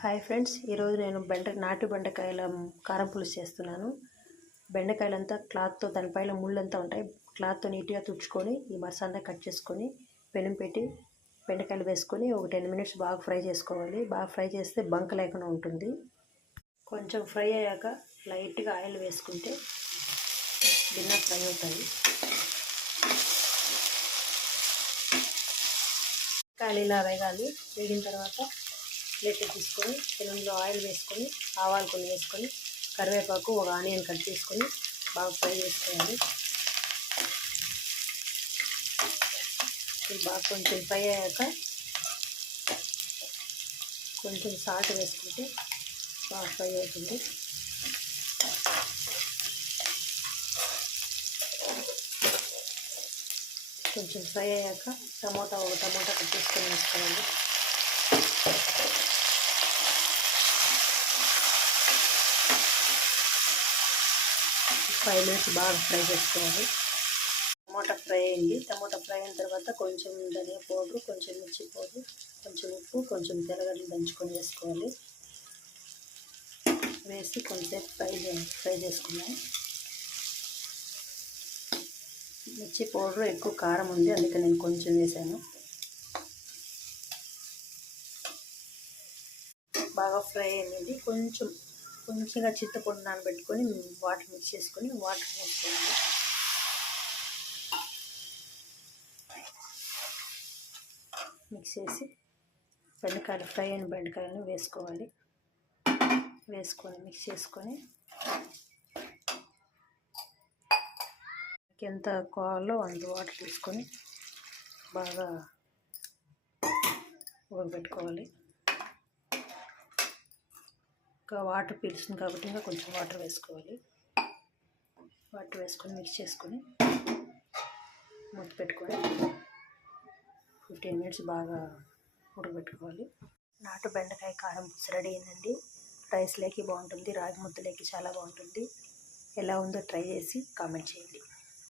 Hi friends, ఈరోజు నేను నాటు బెండకాయల కారం పులుసు చేస్తున్నాను. బెండకాయలంతా క్లాత్తో దానిపైన ముళ్ళంతా ఉంటాయి. క్లాత్తో నీట్గా తుడుచుకొని ఈ మసాలా కట్ చేసుకొని పెనం పెట్టి బెండకాయలు వేసుకొని ఒక 10 మినిట్స్ బాగా ఫ్రై చేసుకోవాలి. బాగా ఫ్రై చేస్తే బంక లేకుండా ఉంటుంది. కొంచెం ఫ్రై అయ్యాక లైట్గా ఆయిల్ వేసుకుంటే భిన్న ఫ్రై అవుతాయి. కాయలు ఇలా వేగాలి. వేగిన తర్వాత ప్లేట్ తీసుకొని పెనంలో ఆయిల్ వేసుకొని ఆవాలు కొన్ని వేసుకొని కరివేపాకు ఒక ఆనియన్ కట్ చేసుకొని బాగా ఫ్రై చేసుకోవాలి. ఇది బాగా కొంచెం ఫ్రై అయ్యాక కొంచెం సాల్ట్ వేసుకుంటే బాగా ఫ్రై అవుతుంది. కొంచెం ఫ్రై అయ్యాక టమోటా కట్ చేసుకొని వేసుకోవాలి. 5 మినిట్స్ బాగా ఫ్రై చేసుకోవాలి. టమోటా ఫ్రై అయింది. టమోటా ఫ్రై అయిన తర్వాత కొంచెం ధనియా పౌడర్, కొంచెం మిర్చి పౌడర్, కొంచెం ఉప్పు, కొంచెం తెల్లగడ్డలు దంచుకొని వేసుకోవాలి. వేసి కొంచెంసేపు ఫ్రై చేసుకున్నాం. మిర్చి పౌడర్ ఎక్కువ కారం ఉంది, అందుకే నేను కొంచెం వేసాను. బాగా ఫ్రై అయింది. కొంచెంగా చింతపండు నానబెట్టుకొని వాటర్ మిక్స్ చేసుకొని వాటర్ వేసుకోవాలి. మిక్స్ చేసి ఫ్రై అయిన బెండకాయలను వేసుకోవాలి. వేసుకొని మిక్స్ చేసుకొని ఎంత కావాలో అంత వాటర్ తీసుకొని బాగా ఉడకబెట్టుకోవాలి. ఇంకా వాటర్ పీల్చుతుంది కాబట్టి ఇంకా కొంచెం వాటర్ వేసుకోవాలి. వాటర్ వేసుకొని మిక్స్ చేసుకొని మూత పెట్టుకొని 15 మినిట్స్ బాగా ఉడకబెట్టుకోవాలి. నాటు బెండకాయ కారం పులుసు రెడీ అయిందండి. రైస్లోకి బాగుంటుంది, రాగి ముద్దలోకి చాలా బాగుంటుంది. ఎలా ఉందో ట్రై చేసి కామెంట్ చేయండి.